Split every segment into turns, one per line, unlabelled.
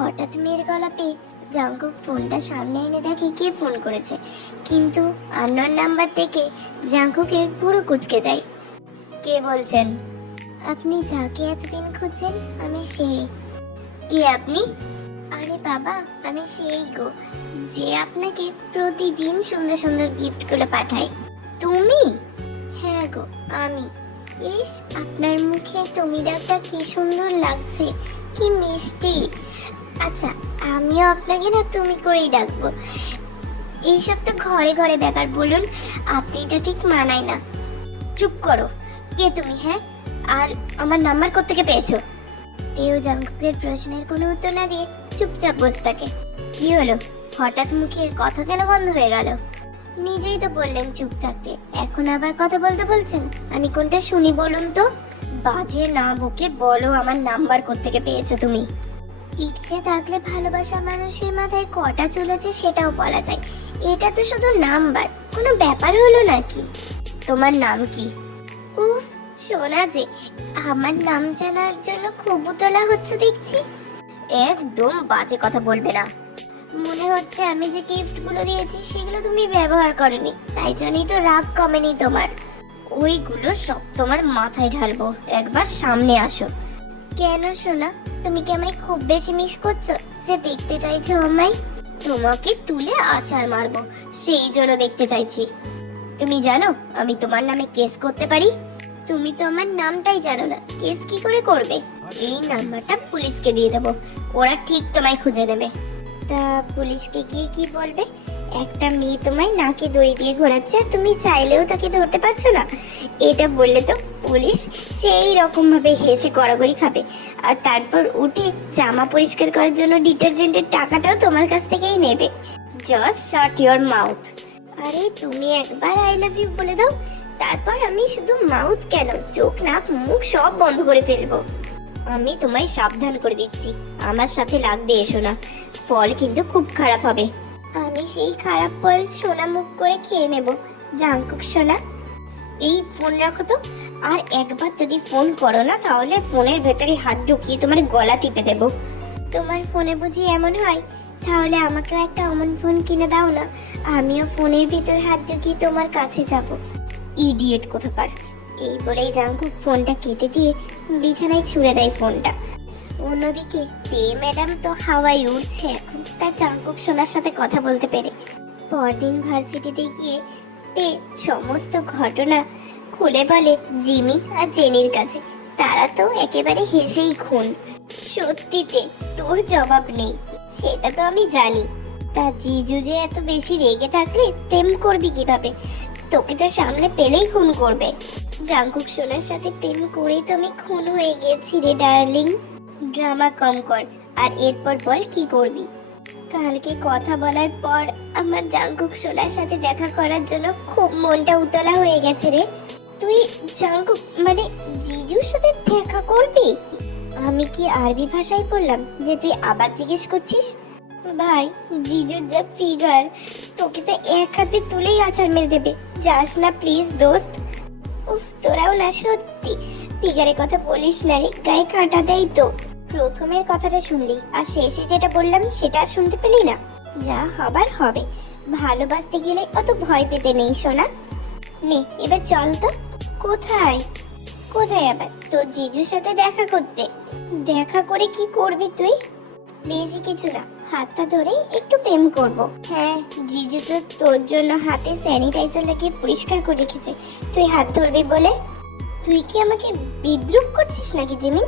হঠাৎ মেয়ের গলা পেয়ে জাঙ্কুক ফোনটা সামনে এনে দেখে কে ফোন করেছে। কিন্তু আন্নার নাম্বার থেকে জাঙ্কুকের পুরো কুচকে যায়। কে বলছেন? আপনি যাকে এতদিন খুঁজছেন, আমি সেই। কে আপনি? আরে বাবা, আমি সেই গো, যে আপনাকে প্রতিদিন সুন্দর সুন্দর গিফটগুলো পাঠাই তুমি? হ্যাঁ গো, আমি। ইস, আপনার মুখে তুমি ডাকটা কি সুন্দর লাগছে, কি মিষ্টি। আচ্ছা আমিও আপনাকে না তুমি করেই ডাকবো। এইসব তো ঘরে ঘরে ব্যাপার, বলুন। আপনি তো ঠিক মানায় না। চুপ করো। কে তুমি হ্যাঁ? আর আমার নাম্বার কোত্থেকে পেয়েছ? তেও জাঙ্কুকের প্রশ্নের কোনো উত্তর না দিয়ে চুপচাপ বসে থাকে। কি হলো? হঠাৎ মুখের কথা কেন বন্ধ হয়ে গেল? নিজেই তো বললেন চুপ থাকতে। এখন আবার কথা বলতে বলছেন? আমি কোনটা শুনি বলুন তো? বাজে না বকে বলো, আমার নাম্বার কোত্থেকে পেয়েছ তুমি? ইচ্ছে থাকলে ভালোবাসা মানুষের মাথায় কটা চলেছে সেটাও বলা যায়। এটা তো শুধু নাম্বার, কোনো ব্যাপার হলো নাকি? তোমার নাম কি? উফ, শোনা যে, আমার নাম জানার জন্য খুব তোলা হচ্ছে দেখছি। একদম বাজে কথা বলবে না। মনে হচ্ছে আমি যে গিফটগুলো দিয়েছি, সেগুলো তুমি ব্যবহার করনি, তাই জন্যই তো রাগ কমেনি তোমার। ওইগুলো সব তোমার মাথায় ঢালবো, একবার সামনে আসো। কেন শোনা তুমি কি আমায় খুব বেশি মিস করছ? যে দেখতে চাইছো আমায়? তোমাকে তুলে আচার মারবো, সেই জন্য দেখতে চাইছি। তুমি জানো, আমি তোমার নামে কেস করতে পারি? তুমি তো আমার নামটাই জানো না, কেস কি করে করবে? এই নাম্বারটা পুলিশকে দিয়ে দেবো, ওরা ঠিক তোমায় খুঁজে নেবে তা পুলিশকে গিয়ে কি বলবে? একটা মেয়ে তোমায় নাকে দড়ি দিয়ে ঘোরাচ্ছে, আর তুমি চাইলেও তাকে ধরতে পারছ না। এটা বললে তো পুলিশ সেই রকম ভাবে হেসে গড়াগড়ি খাবে। আর তারপর উঠে জামা পরিষ্কার করার জন্য ডিটারজেন্টের টাকাটাও তোমার কাছ থেকেই নেবে। জাস্ট শাট ইওর মাউথ আরে, তুমি একবার আই লাভ ইউ বলে দাও, তারপর আমি শুধু মাউথ কেন? চোখ, নাক, মুখ সব বন্ধ করে ফেলব। আমি তোমায় সাবধান করে দিচ্ছি। আমার সাথে লাগতে এসো না। ফল কিন্তু খুব খারাপ হবে। আমি সেই খারাপ ফল সোনা মুখ করে খেয়ে নেব। জাঙ্কুক সোনা। এই ফোন রাখো তো। আর একবার যদি ফোন করো না, তাহলে ফোনের ভেতরে হাত ঢুকিয়ে তোমার গলা টিপে দেব। তোমার ফোনে বুঝি এমন হয়? তাহলে আমাকেও একটা অমন ফোন কিনে দাও না। আমিও ফোনের ভিতর হাত ঢুকিয়ে তোমার কাছে যাব। ইডিয়েট কোথাকার। এই বলেই জাঙ্কুক ফোনটা কেটে দিয়ে বিছানায় ছুঁড়ে দেয় ফোনটা। অন্যদিকে, তে ম্যাডাম তো হাওয়ায় উঠছে এখন। তার জাঙ্কুক সোনার সাথে কথা বলতে পেরে। পরদিন ভার্সিটিতে গিয়ে তে সমস্ত ঘটনা খুলে বলে জিমি আর জেনির কাছে। তারা তো একেবারে হেসেই খুন। সত্যিতে তোর জবাব নেই। সেটা তো আমি জানি। তা জিজু যে এত বেশি রেগে থাকলে প্রেম করবি কীভাবে? তোকে তো সামনে পেলেই খুন করবে। জাঙ্কুক সোনার সাথে প্রেম করেই তো আমি খুন হয়ে গেছি রে, ডার্লিং। ড্রামা কম কর, আর এরপর বল কি করবি? কালকে কথা বলার পর আমার জাঙ্কুক সোনার সাথে দেখা করার জন্য খুব মনটা উতলা হয়ে গেছে রে। তুই জাঙ্কুক মানে জিজুর সাথে দেখা করবি? আমি কি আরবি ভাষায় বললাম যে তুই আবার জিজ্ঞেস করছিস? ভাই, জিজুর যা ফিগার, তোকে তো এক হাতে তুলেই আছাড় মেরে দেবে। যাস না প্লিজ দোস্ত। উফ, তোরাও না সত্যি ফিগারের কথা বলিস না রে, গায়ে কাঁটা দেয় তো। প্রথমের কথাটা শুনলি, আর শেষে যেটা বললাম সেটা শুনতে পেলি না? যা হবার হবে। ভালোবাসতে গেলে অত ভয় পেতে নেই, সোনা। নে, এবার চল তো। কোথায়? কোথায় আবার? তোর জিজুর সাথে দেখা করতে। দেখা করে কি করবি তুই? বেশি কিছু না, হাতটা ধরে একটু প্রেম করব। হ্যাঁ জিজু তো তোর জন্য হাতে স্যানিটাইজার লাগিয়ে পরিষ্কার করে রেখেছে। তুই হাত ধরবি বলে? তুই কি আমাকে বিদ্রুপ করছিস নাকি, জিমিন?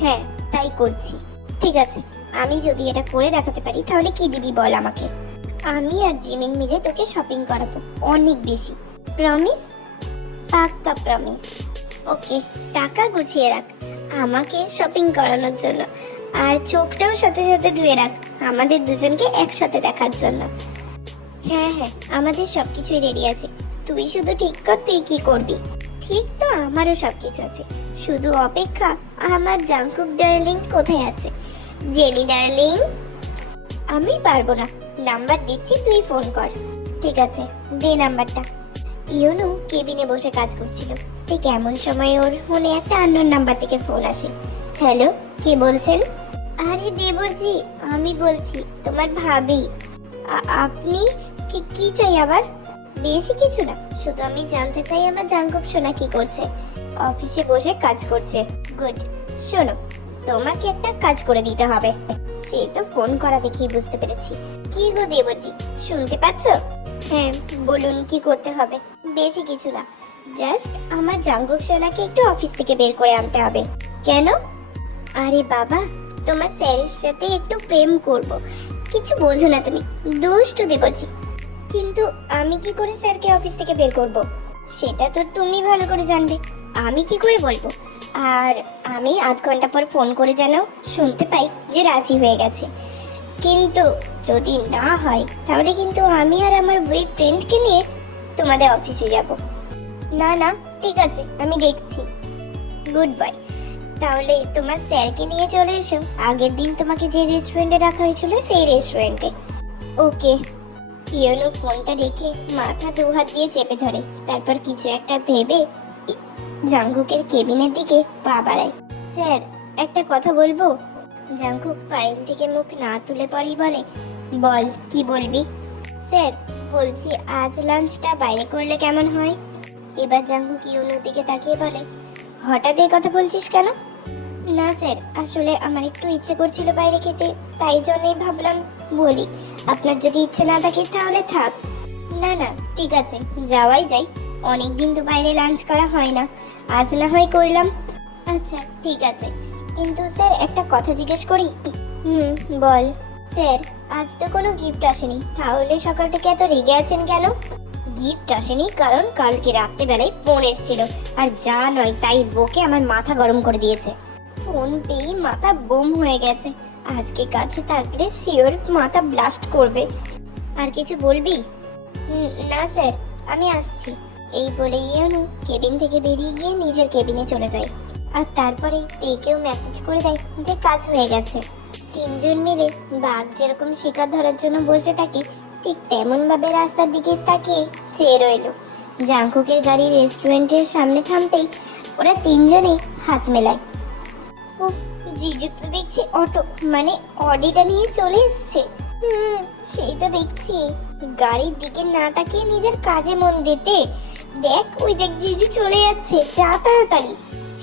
হ্যাঁ তাই করছি। ঠিক আছে, আমি যদি এটা করে দেখাতে পারি, তাহলে কি দিবি বল আমাকে? আমি আর জিমিন মিলে তোকে শপিং করাবো, অনেক বেশি। প্রমিস পাক্কা প্রমিস ওকে টাকা গুছিয়ে রাখ, আমাকে শপিং করানোর জন্য। আর চোখটাও সাথে সাথে ধুয়ে রাখ, আমাদের দুজনকে একসাথে দেখার জন্য। হ্যাঁ হ্যাঁ আমাদের সবকিছুই রেডি আছে। তুই শুধু ঠিক কর, তুই কি করবি? ঠিক তো আমারও সবকিছু আছে। শুধু অপেক্ষা, আমার জাঙ্কুক ডার্লিং কোথায় আছে? Jennie darling? আমি পারব না। নাম্বার দিচ্ছি, তুই ফোন কর। ঠিক আছে, দে নাম্বারটা। ইউনু কেবিনে বসে কাজ করছিল। ঠিক এমন সময় ওর ফোনে একটা আননোন নাম্বার থেকে ফোন আসে। হ্যালো, কে বলছেন? আরে দেবরজি, আমি বলছি, তোমার ভাবি। আপনি? কি কি চাই আবার? বেশি কিছু না। শুধু আমি জানতে চাই আমার জাঙ্কুক সোনা কি করছে। অফিসে বসে কাজ করছে। গুড, শোনো, তোমাকে একটা কাজ করে দিতে হবে। সে তো ফোন করা দেখি বুঝতে পেরেছি। কি গো দেবরজি, শুনতে পাচ্ছ? হ্যাঁ বলুন কি করতে হবে? বেশি কিছু না। জাস্ট আমার জাঙ্কুক সোনাকে একটু অফিস থেকে বের করে আনতে হবে। কেন? আরে বাবা, তোমার স্যারের সাথে একটু প্রেম করব। কিছু বোঝো না তুমি। দুষ্টু দেবরজি। কিন্তু আমি কি করে স্যারকে অফিস থেকে বের করব? সেটা তো তুমি ভালো করে জানবে। আমি কি করে বলব? আর আমি আধ ঘণ্টা পর ফোন করে যেন শুনতে পাই যে রাজি হয়ে গেছে। কিন্তু যদি না হয়, তাহলে কিন্তু আমি আর আমার ওই ফ্রেন্ডকে নিয়ে তোমাদের অফিসে যাব। না না, ঠিক আছে, আমি দেখছি। গুড বাই তাহলে তোমার স্যারকে নিয়ে চলে এসো। আগের দিন তোমাকে যে রেস্টুরেন্টে রাখা হয়েছিল, সেই রেস্টুরেন্টে ওকে ইয়োনো ফোনটা রেখে মাথা দু হাত দিয়ে চেপে ধরে। তারপর কিছু একটা ভেবে জাঙ্কুকের কেবিনের দিকে পা বাড়ায়। স্যার, একটা কথা বলব? জাঙ্কুক ফাইল থেকে মুখ না তুলে পরেই বলে, বল, কি বলবি? স্যার, বলছি আজ লাঞ্চটা বাইরে করলে কেমন হয়? এবার জাঙ্কুক ইয়োনোর দিকে তাকিয়ে বলে, হঠাৎ এই কথা বলছিস কেন? না, স্যার, আসলে আমার একটু ইচ্ছে করছিল বাইরে খেতে, তাই জন্যই ভাবলাম বলি। আপনার যদি ইচ্ছে না থাকে তাহলে থাক। না না, ঠিক আছে, যাওয়াই যাই অনেক দিন তো বাইরে লাঞ্চ করা হয় না। আজ না হয় করলাম। আচ্ছা ঠিক আছে। কিন্তু স্যার, একটা কথা জিজ্ঞেস করি? হুম, বল। স্যার, আজ তো কোনো গিফট আসেনি। তাহলে সকাল থেকে এত রেগে আছেন কেন? গিফট আসেনি কারণ কালকে রাত্রেবেলায় ফোন এসেছিল। আর যা নয়, তাই বকে আমার মাথা গরম করে দিয়েছে। ফোন পেয়ে মাথা বোম হয়ে গেছে। আজকে কাছে থাকলে শিওর মাথা ব্লাস্ট করবে। আর কিছু বলবি? না স্যার আমি আসছি। এই বলে ইয়েনু কেবিন থেকে বেরিয়ে গিয়ে নিজের কেবিনে চলে যায়। আর তারপরে তেকেও মেসেজ করে দেয় যে কাজ হয়ে গেছে। তিনজন মিলে বাঘ যেরকম শিকার ধরার জন্য বসে থাকে, ঠিক তেমনভাবে রাস্তার দিকে তাকিয়ে চেয়ে রইল। জাংকুকের গাড়ি রেস্টুরেন্টের সামনে থামতেই ওরা তিনজনেই হাত মেলায়। উফ জিজু তো দেখছি অটো মানে অডিটা নিয়ে চলে এসছে। হুম, সেই তো দেখছি। গাড়ির দিকে না তাকিয়ে নিজের কাজে মন দিতে। দেখ, ওই দেখ জিজু চলে যাচ্ছে। যা তাড়াতাড়ি।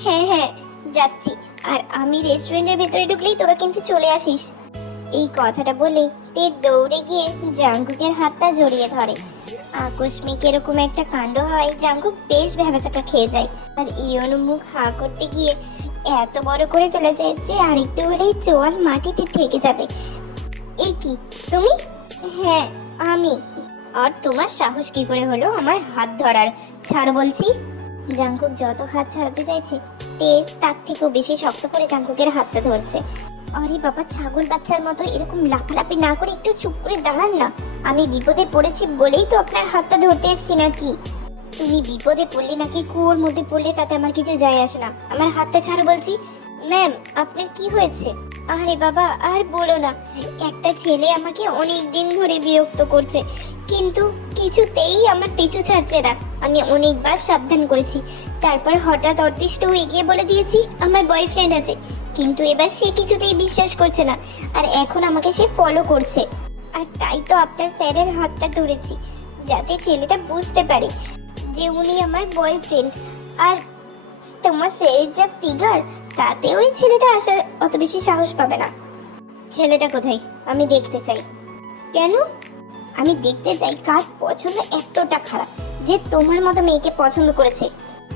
হ্যাঁ হ্যাঁ যাচ্ছি। আর আমি রেস্টুরেন্টের ভেতরে ঢুকলেই তোরা কিন্তু চলে আসিস। এই কথাটা বলেই তে দৌড়ে গিয়ে জাঙ্কুকের হাতটা জড়িয়ে ধরে। আকস্মিক এরকম একটা কাণ্ড হয়, জাঙ্কুক বেশ ভেবাচাকা খেয়ে যায়। আর ইয়নো মুখ হা করতে গিয়ে এত বড় করে ফেলেছে যে আরেকটু হলেই চোয়াল মাটিতে ঠেকে যাবে। এই কি, তুমি? হ্যাঁ আমি। আর তোমার সাহস কি করে হলো আমার হাত ধরার? ছাড়ো বলছি। জাঙ্কুক যত হাত ছাড়াতে চাইছে, তে তার থেকেও বেশি শক্ত করে জাঙ্কুকের হাতটা ধরছে। আরে বাবা, ছাগল বাচ্চার মতো এরকম লাফালাফি না করে একটু চুপ করে দাঁড়ান না। আমি বিপদে পড়েছি বলেই তো আপনার হাতটা ধরতে এসেছি নাকি? তুমি বিপদে পড়লে নাকি কুয়োর মধ্যে পড়লে তাতে আমার কিছু যায় আসে না। আমার হাতটা ছাড়ো বলছি। ম্যাম, আপনার কি হয়েছে? আরে বাবা, আর বলো না। একটা ছেলে আমাকে অনেক দিন ধরে বিরক্ত করছে, কিন্তু কিছুতেই আমার পিছু ছাড়ছে না। আমি অনেকবার সাবধান করেছি। তারপর হঠাৎ অতিষ্ঠ হয়ে গিয়ে বলে দিয়েছি, আমার বয়ফ্রেন্ড আছে। কিন্তু এবার সে কিছুতেই বিশ্বাস করছে না, আর এখন আমাকে সে ফলো করছে। আর তাই তো আপনার স্যারের হাতটা ধরেছি, যাতে ছেলেটা বুঝতে পারে। যে উনি আমার বয়ফ্রেন্ড আর তোমার সেই যা ফিগার তাতে ওই ছেলেটা আসার অত বেশি সাহস পাবে না। ছেলেটা কোথায়? আমি দেখতে চাই। কেন? আমি দেখতে চাই কার পছন্দ এতটা খারাপ, যে তোমার মতো মেয়েকে পছন্দ করেছে।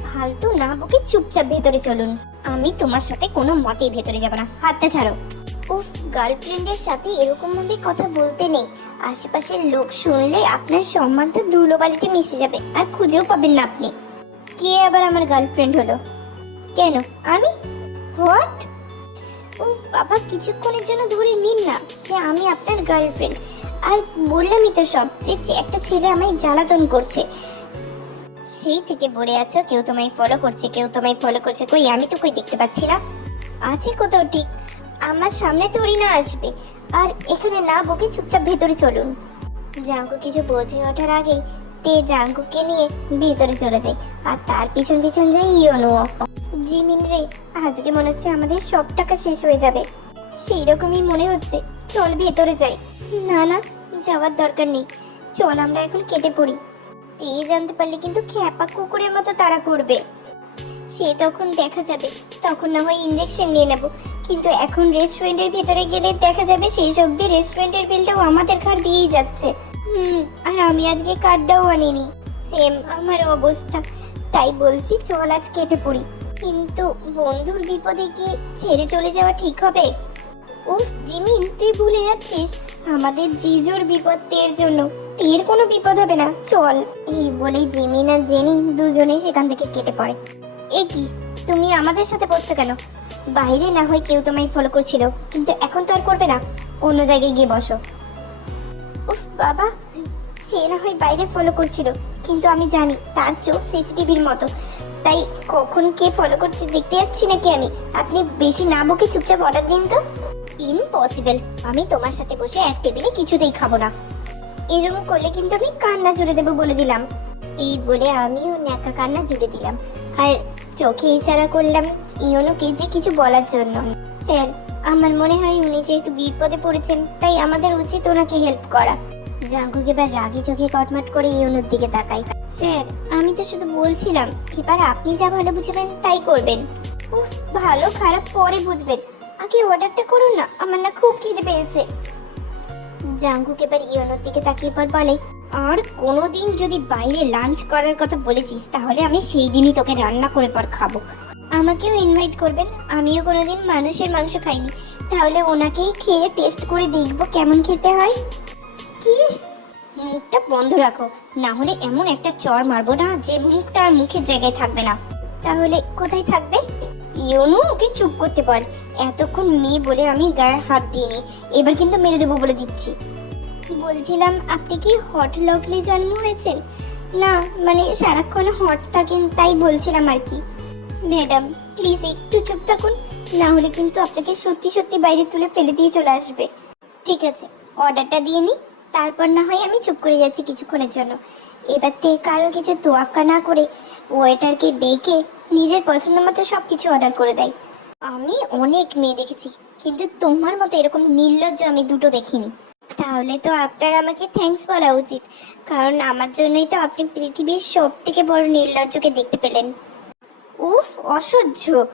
ফালতু না বকে চুপচাপ ভেতরে চলুন। আমি তোমার সাথে কোনো মতেই ভেতরে যাব না। হাতটা ছাড়ো। উফ গার্লফ্রেন্ডের সাথে এরকম ভাবে কথা বলতে নেই। আশেপাশের লোক শুনলে আপনার সম্মান তো ধুলো বালিতে মিশে যাবে, আর খুঁজেও পাবেন না আপনি। কে আবার আমার গার্লফ্রেন্ড হলো? কেন? আমি? হোয়াট? উফ, বাবা, কিছুক্ষণের জন্য ধরে নিন না যে আমি আপনার গার্লফ্রেন্ড। আর বললামই তো সব যে একটা ছেলে আমায় জ্বালাতন করছে। সেই থেকে বলে আছো, কেউ তোমায় ফলো করছে, কেউ তোমায় ফলো করছে। কই, আমি তো কই দেখতে পাচ্ছি না? আছে কোথাও ঠিক? আমার সামনে তোরই না আসবে। আর এখানে না বকে চুপচাপ ভেতরে চলুন। জাঙ্কু কিছু বোঝে ওঠার আগেই তে জাঙ্কুকে নিয়ে ভেতরে চলে যায়। আর তার পিছন পিছন যায় ইয়নো জিমিন রে, আজকে মনে হচ্ছে আমাদের সব টাকা শেষ হয়ে যাবে। সেই রকমই মনে হচ্ছে। চল ভেতরে যাই। না না, যাওয়ার দরকার নেই। চল আমরা এখন কেটে পড়ি। তে জানতে পারলে কিন্তু খ্যাপা কুকুরের মতো তারা করবে। সে তখন দেখা যাবে। তখন না হয় ইঞ্জেকশন নিয়ে নেব। কিন্তু এখন রেস্টুরেন্টের ভিতরে গেলে দেখা যাবে সেই অব্দি রেস্টুরেন্টের বিলটাও আমাদের ঘর দিয়েই যাচ্ছে। হুম, আর আমি আজকে কার্ডটাও আনিনি। সেম আমার অবস্থা। তাই বলছি চল আজ কেটে পড়ি। কিন্তু বন্ধুর বিপদে কি ছেড়ে চলে যাওয়া ঠিক হবে? উফ জিমিন তুই ভুলে যাচ্ছিস। আমাদের জিজোর বিপদ তের জন্য। তের কোনো বিপদ হবে না। চল। এই বলেই জিমিন আর জেনি দুজনেই সেখান থেকে কেটে পড়ে। এ কি? তুমি আমাদের সাথে বসছো কেন? বাইরে না হয় কেউ তোমায় ফলো করছিল, কিন্তু এখন তো আর করবে না। অন্য জায়গায় গিয়ে বসো। উফ, বাবা! সে না হয় বাইরে ফলো করছিল, কিন্তু আমি জানি তার চোখ সিসিটিভির মতো। তাই কখন কে ফলো করছে দেখতে যাচ্ছি নাকি আমি? আপনি বেশি না বকে চুপচাপ অর্ডার দিন তো। ইম্পসিবল আমি তোমার সাথে বসে এক টেবিলে কিছুতেই খাব না। এরকম করলে কিন্তু আমি কান্না জুড়ে দেবো বলে দিলাম। এই বলে আমিও ন্যাকা কান্না জুড়ে দিলাম। আর চোখে ইশারা করলাম ইয়নোকে যে কিছু বলার জন্য। স্যার, আমার মনে হয় উনি যেহেতু বিপদে পড়েছেন, তাই আমাদের উচিত ওনাকে হেল্প করা। জাঙ্কুক এবার রাগি চোখে কটমাট করে ইয়নোর দিকে তাকাই। স্যার, আমি তো শুধু বলছিলাম, এবার আপনি যা ভালো বুঝবেন তাই করবেন। উফ, ভালো খারাপ পরে বুঝবেন। আগে অর্ডারটা করুন না, আমার না খুব খিদে পেয়েছে। জাঙ্কুক এবার ইয়নোর দিকে তাকিয়ে পর বলে আর কোনোদিন যদি বাইরে লাঞ্চ করার কথা বলেছিস, তাহলে আমি সেই দিনই তোকে রান্না করে পর খাব। আমাকেও ইনভাইট করবেন, আমিও কোনোদিন মানুষের মাংস খাইনি। তাহলে ওনাকেই খেয়ে টেস্ট করে দেখব কেমন খেতে হয়। কি? মুখটা বন্ধ রাখো, না হলে এমন একটা চর মারবো না যে মুখটা আর মুখের জায়গায় থাকবে না। তাহলে কোথায় থাকবে? ইয়নু, ওকে চুপ করতে বল। এতক্ষণ মেয়ে বলে আমি গায়ে হাত দিইনি, এবার কিন্তু মেরে দেবো বলে দিচ্ছি। বলছিলাম? আপনি কি হট লকলি জন্ম হয়েছেন? না মানে সারাক্ষণ হট থাকেন, তাই বলছিলাম আর কি। ম্যাডাম, প্লিজ একটু চুপ থাকুন, না হলে কিন্তু আপনাকে সত্যি সত্যি বাইরে তুলে ফেলে দিয়ে চলে আসবে। ঠিক আছে, অর্ডারটা দিয়ে নিই, তারপর না হয় আমি চুপ করে যাচ্ছি কিছুক্ষণের জন্য। এবার থেকে কারও কিছু তোয়াক্কা না করে ওয়েটারকে ডেকে নিজের পছন্দ মতো সব কিছু অর্ডার করে দেয়। আমি অনেক মেয়ে দেখেছি, কিন্তু তোমার মতো এরকম নির্লজ্জ আমি দুটো দেখিনি। তাহলে তো আপনার আমাকে থ্যাঙ্কস বলা উচিত। কারণ আমার জন্যই তো আপনি পৃথিবীর সব থেকে বড় নির্লজ্জকে দেখতে পেলেন। উফ, অসহ্য।